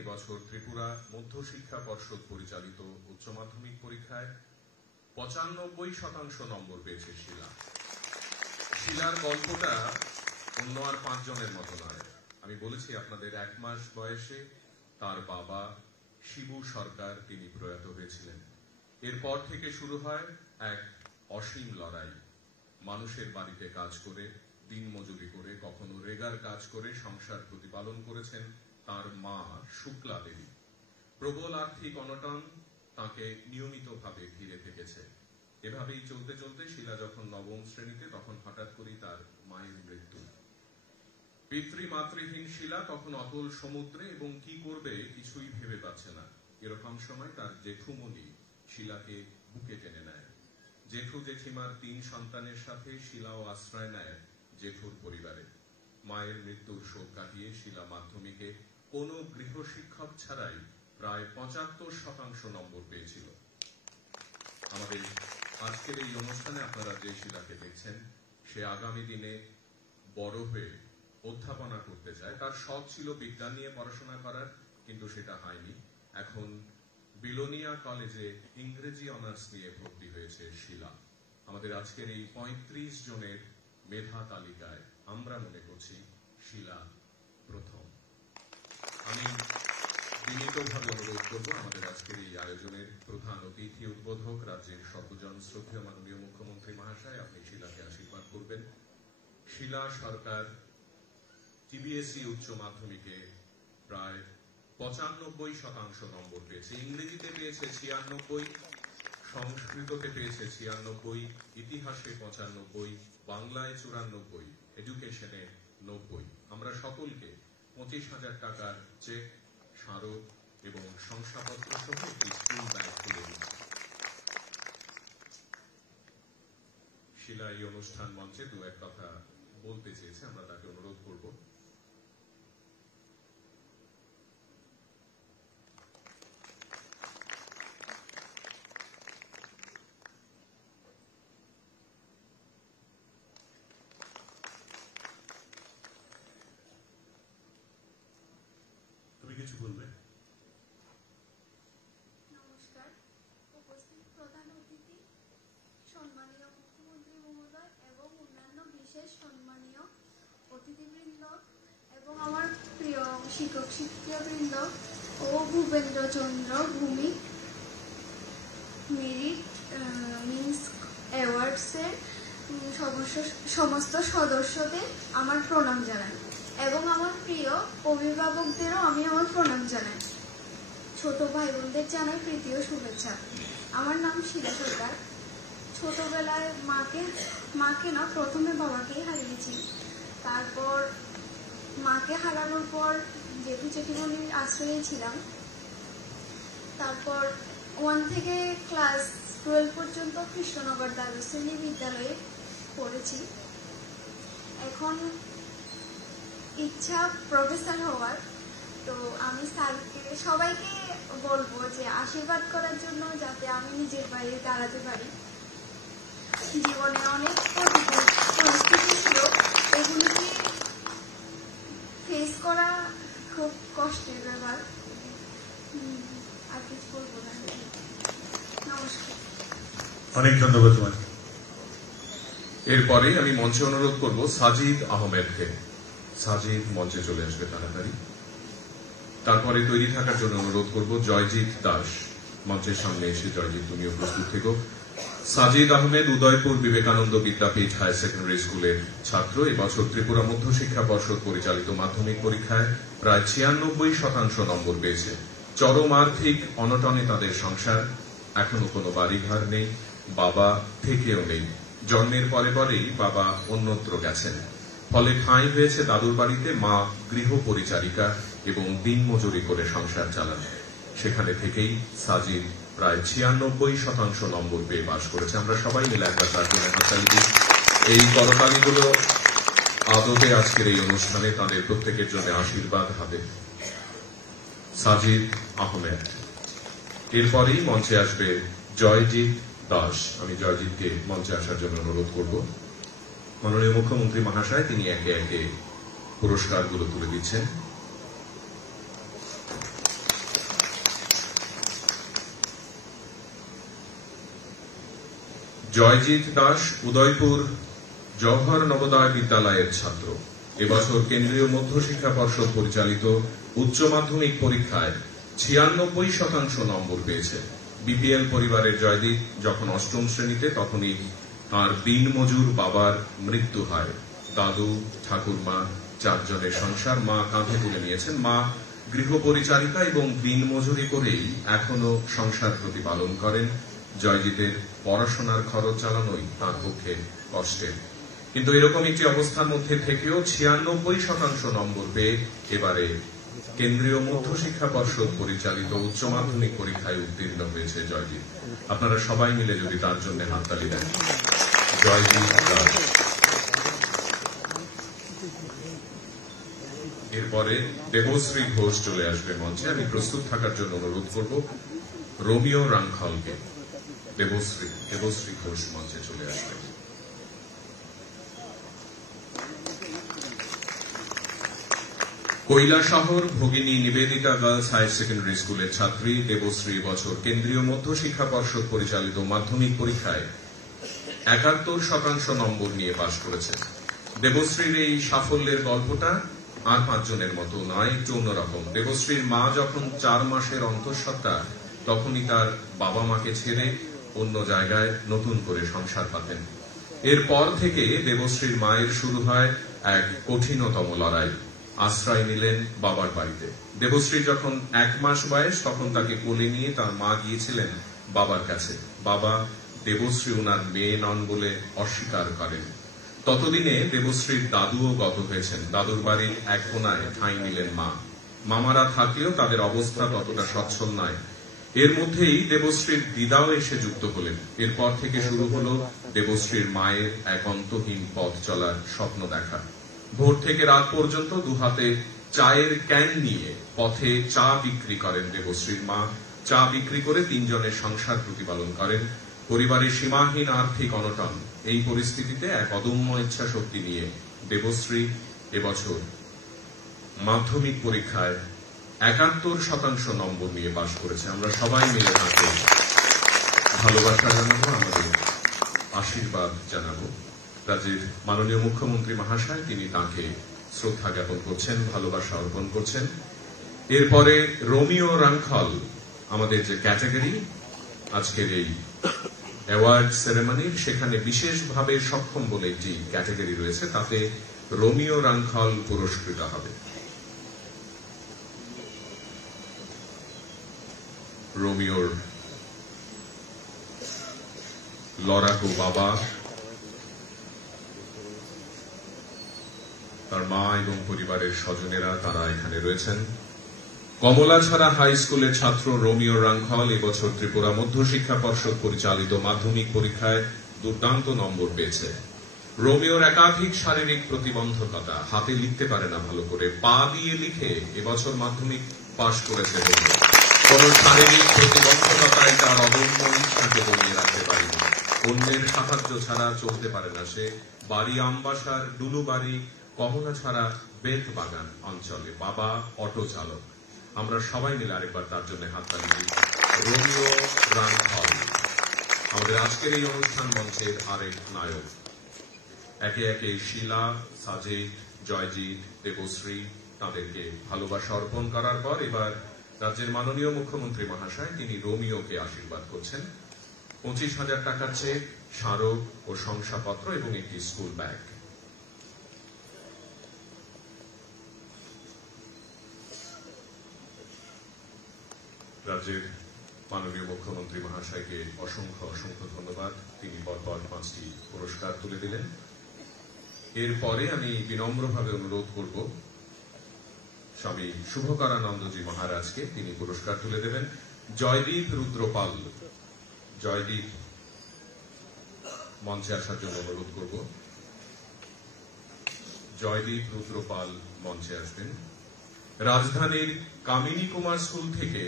এবছর ত্রিপুরা মধ্যশিক্ষা পর্ষদ পরিচালিত উচ্চ মাধ্যমিক পরীক্ষায় 95% নম্বর পেয়েছে শিলা। শিলার গল্পটা অন্য আর 5 জনের মতো নয়। আমি বলেছি আপনাদের 1 মাস বয়সে তার বাবা শিবু সরকার তিনি প্রয়াত হয়েছিলেন। এরপর থেকে শুরু হয় এক অসীম লড়াই। মানুষের বাড়িতে কাজ করে, দিন মজুরি করে, কখনো রেগার কাজ করে সংসার প্রতিপালন করেছেন তার মা শুক্লা দেবী। প্রবল আর্থিক অনটন তাকে নিয়মিতভাবে ঘিরে থেকেছে। এভাবেই চলতে চলতে শিলা যখন 9ম শ্রেণীতে, তখন হঠাৎ করেই তার মায়ের মৃত্যু। পিতৃমাতৃহীন শিলা তখন অতল সমুদ্রে এবং কি করবে কিছুই ভেবে পাচ্ছে না। এরকম সময় তার জেঠুমণি শিলাকে বুকে টেনে নেয়। জেঠু জেঠিমার 3 সন্তানের সাথে শিলাও আশ্রয় নেয় জেঠুর পরিবারে। মায়ের মৃত্যুর শোক কাটিয়ে শিলা মাধ্যমিকে কোনো গৃহশিক্ষক ছাড়াই প্রায় 75% নম্বর পেয়েছিল। আমাদের আজকের এই অনুষ্ঠানে আপনারা যে শিলাকে দেখছেন, সে আগামী দিনে বড় হয়ে অধ্যাপনা করতে চায়। তার শখ ছিল বিজ্ঞান নিয়ে পড়াশোনা করার, কিন্তু সেটা হয়নি। এখন বিলোনিয়া কলেজে ইংরেজি অনার্স নিয়ে ভর্তি হয়েছে শিলা। আমাদের আজকের এই 35 জনের মেধা তালিকায় আমরা মনে করছি শিলা প্রথম। আমি বিনীতভাবে অনুরোধ করব আমাদের আজকের এই আয়োজনের প্রধান অতিথি উদ্বোধক, রাজ্যের সর্বজন শ্রদ্ধেয় মাননীয় মুখ্যমন্ত্রী মহাশয়, আপনি শিলাকে আশীর্বাদ করবেন। শিলা সরকার টিবিএসই উচ্চ মাধ্যমিকে প্রায় 95% নম্বর পেয়েছে। ইংরেজিতে পেয়েছে 96, সংস্কৃততে পেয়েছে 96, ইতিহাসে 95, বাংলায় 94, এডুকেশনে 90। আমরা সকলকে 25,000 টাকার চেক, স্মারক এবং শংসাপত্র সহ একটি স্কুল ব্যাগ তুলে দিচ্ছি। শিলা এই অনুষ্ঠান মঞ্চে 2-1 কথা বলতে চেয়েছে, আমরা তাকে অনুরোধ করব। তুমি কিছু বলবে? নমস্কার। উপস্থিত প্রধান অতিথি, সম্মানীয় মুখ্যমন্ত্রী মহোদয় এবং অন্যান্য বিশেষ সম্মানীয় অতিথিবৃন্দ এবং আমার প্রিয় শিক্ষক শিক্ষিকাবৃন্দ ও ভূপেন্দ্রচন্দ্র ভৌমিক মেরিট মিন্স অ্যাওয়ার্ডসের সমস্ত সদস্যদের আমার প্রণাম জানাই এবং আমার প্রিয় অভিভাবকদেরও আমি আমার প্রণাম জানাই। ছোট ভাই বোনদের জানাই প্রীতি ও শুভেচ্ছা। আমার নাম শিলা সরকার। ছোটবেলায় মাকে না প্রথমে বাবাকেই হারিয়েছি। তারপর মাকে হারানোর পর জেঠু জেঠিমণির আশ্রয়ে ছিলাম। তারপর 1 থেকে ক্লাস 12 পর্যন্ত কৃষ্ণনগর দ্বাদশ শ্রেণী বিদ্যালয়ে পড়েছি। এখন ইচ্ছা প্রফেসর হওয়ার। তো আমি স্যারকে সবাইকে বলবো যে আশীর্বাদ করার জন্য, যাতে আমি নিজের পায়ে দাঁড়াতে পারি। জীবনে অনেক পরিস্থিতি ছিল, এগুলোকে ফেস করা খুব কষ্টের ব্যাপার। আর কিছু বলবো না। নমস্কার। অনেক ধন্যবাদ তোমাকে। এরপরে আমি মঞ্চে অনুরোধ করব সাজিদ আহমেদকে। সাজিদ মঞ্চে চলে আসবে তাড়াতাড়ি। তারপরে তৈরি থাকার জন্য অনুরোধ করব জয়জিৎ দাস মঞ্চের সামনে এসে। জয়জিৎ, তুমিও প্রস্তুত থেকো। সাজিদ আহমেদ উদয়পুর বিবেকানন্দ বিদ্যাপীঠ হায়ার সেকেন্ডারি স্কুলের ছাত্র। এবছর ত্রিপুরা মধ্যশিক্ষা পর্ষদ পরিচালিত মাধ্যমিক পরীক্ষায় প্রায় 96% নম্বর পেয়েছে। চরম আর্থিক অনটনে তাদের সংসার। এখনো কোনো বাড়িঘর নেই, বাবা থেকেও নেই। জন্মের পরে পরেই বাবা অন্যত্র গেছেন। ফলে ঠাঁই হয়েছে দাদুর বাড়িতে মা গৃহ পরিচারিকা এবং দিনমজুরি করে সংসার চালান। সেখানে থেকেই সাজিদ প্রায় 96% নম্বর পেয়ে পাশ করেছে। আমরা সবাই মিলে একবার তার জন্য হাততালি দিই। এই করতালিগুলো আদতে আজকের এই অনুষ্ঠানে তাদের প্রত্যেকের জন্য আশীর্বাদ হবে। সাজিদ আহমেদ। এরপরেই মঞ্চে আসবে জয়জিৎ দাস। আমি জয়জিৎকে মঞ্চে আসার জন্য অনুরোধ করব। মাননীয় মুখ্যমন্ত্রী মহাশয় তিনি একে একে পুরস্কারগুলো তুলে দিচ্ছেন। জয়জিৎ দাস উদয়পুর জওহর নবোদয় বিদ্যালয়ের ছাত্র। এবছর কেন্দ্রীয় মধ্যশিক্ষা পর্ষদ পরিচালিত উচ্চ মাধ্যমিক পরীক্ষায় 96% নম্বর পেয়েছে। বিপিএল পরিবারের জয়দীপ যখন অষ্টম শ্রেণীতে, তখনই তাঁর দিনমজুর বাবার মৃত্যু হয়। দাদু, ঠাকুরমা, 4 জনের সংসার মা কাঁধে তুলে নিয়েছেন। মা গৃহপরিচারিকা এবং দিনমজুরি করেই এখনো সংসার প্রতিপালন করেন। জয়জিতের পড়াশোনার খরচ চালানোই তাঁর পক্ষে কষ্টের। কিন্তু এরকম একটি অবস্থার মধ্যে থেকেও 96% নম্বর পেয়ে এবারে কেন্দ্রীয় মধ্যশিক্ষা পর্ষদ পরিচালিত উচ্চ মাধ্যমিক পরীক্ষায় উত্তীর্ণ হয়েছে জয়জিৎ। আপনারা সবাই মিলে যদি তার জন্য হাততালি দেন। জয়জিৎ দাস। এরপরে দেবশ্রী ঘোষ চলে আসবে মঞ্চে। আমি প্রস্তুত থাকার জন্য অনুরোধ করব রোমিও রাংখলকে। দেবশ্রী ঘোষ মঞ্চে চলে আসবে। কৈলাসহর ভগিনী নিবেদিতা গার্লস হায়ার সেকেন্ডারি স্কুলের ছাত্রী দেবশ্রী বছর কেন্দ্রীয় মধ্যশিক্ষা পর্ষদ পরিচালিত মাধ্যমিক পরীক্ষায় 71% নম্বর নিয়ে পাশ করেছে। দেবশ্রীর এই সাফল্যের গল্পটা আর 5 জনের মতো নয়, একটু অন্যরকম। দেবশ্রীর মা যখন 4 মাসের অন্তঃসত্ত্বা, তখনই তার বাবা মাকে ছেড়ে অন্য জায়গায় নতুন করে সংসার পাতেন। এরপর থেকে দেবশ্রীর মায়ের শুরু হয় এক কঠিনতম লড়াই। আশ্রয় নিলেন বাবার বাড়িতে। দেবশ্রী যখন 1 মাস বয়স, তখন তাকে কোলে নিয়ে তার মা গিয়েছিলেন বাবার কাছে। বাবা দেবশ্রী ওনার মেয়ে নন বলে অস্বীকার করেন। ততদিনে দেবশ্রীর দাদুও গত হয়েছেন। দাদুর বাড়ির এক কোনায় ঠাঁই নিলেন মা। মামারা থাকলেও তাদের অবস্থা ততটা সচ্ছল নয়। এর মধ্যেই দেবশ্রীর দিদাও এসে যুক্ত হলেন। এরপর থেকে শুরু হলো দেবশ্রীর মায়ের এক অন্তহীন পথ চলার স্বপ্ন দেখা। ভোর থেকে রাত পর্যন্ত 2 হাতে চায়ের ক্যান নিয়ে পথে চা বিক্রি করেন দেবশ্রীর মা। চা বিক্রি করে 3 জনের সংসার প্রতিপালন করেন। পরিবারের সীমাহীন আর্থিক অনটন, এই পরিস্থিতিতে এক অদম্য ইচ্ছা শক্তি নিয়ে দেবশ্রী এবছর মাধ্যমিক পরীক্ষায় 71% নম্বর নিয়ে পাশ করেছে। আমরা সবাই মিলে তাকে ভালোবাসা জানাবো, আমাদের আশীর্বাদ জানাবো। রাজ্যের মাননীয় মুখ্যমন্ত্রী মহাশয় তিনি তাকে শ্রদ্ধা জ্ঞাপন করছেন, ভালোবাসা অর্পণ করছেন। এরপরে রোমিও রাংখল, আমাদের যে ক্যাটাগরি আজকের এই অ্যাওয়ার্ড সেরেমনির, সেখানে বিশেষভাবে সক্ষম বলে একটি ক্যাটাগরি রয়েছে, তাতে রোমিও রাংখল পুরস্কৃত হবে। রোমিওর লড়াকু বাবা, তার মা এবং পরিবারের স্বজনেরা তারা এখানে রয়েছেন। কমলাছড়া হাই স্কুলের ছাত্র রোমিও রাংখল এবছর ত্রিপুরা মধ্যশিক্ষা পর্ষদ পরিচালিত মাধ্যমিক পরীক্ষায় দুর্দান্ত নম্বর পেয়েছে। রোমিওর একাধিক শারীরিক প্রতিবন্ধকতা, হাতে লিখতে পারে না ভালো করে, পা দিয়ে লিখে এবছর মাধ্যমিক পাশ করেছে। কোন শারীরিক প্রতিবন্ধকতায় তার অদম্য ইচ্ছাকে দমিয়ে রাখতে পারেনি। অন্যের সাহায্য ছাড়া চলতে পারে না সে। বাড়ি আমবাসার ডুলুবাড়ি কমলাছড়া বেতবাগান অঞ্চলে, বাবা অটো চালক। আমরা সবাই মিলে আরেকবার তার জন্য হাততালি দিই। রোমিও রাংখল আমাদের আজকের এই অনুষ্ঠান মঞ্চের আরেক নায়ক। একে একে শিলা, সাজিদ, জয়জিৎ, দেবশ্রী তাদেরকে ভালোবাসা অর্পণ করার পর এবার রাজ্যের মাননীয় মুখ্যমন্ত্রী মহাশয় তিনি রোমিওকে আশীর্বাদ করছেন। 25,000 টাকার চেক, স্মারক ও শংসাপত্র এবং একটি স্কুল ব্যাগ। রাজ্যের মাননীয় মুখ্যমন্ত্রী মহাশয়কে অসংখ্য ধন্যবাদ। তিনি পরপর 5টি পুরস্কার তুলে দিলেন। এরপরে আমি বিনম্রভাবে অনুরোধ করব স্বামী শুভকরানন্দজি মহারাজকে, তিনি পুরস্কার তুলে দেবেন। জয়দীপ রুদ্রপাল, জয়দীপ মঞ্চে আসার জন্য অনুরোধ করব। জয়দীপ রুদ্রপাল মঞ্চে আসবেন। রাজধানীর কামিনী কুমার স্কুল থেকে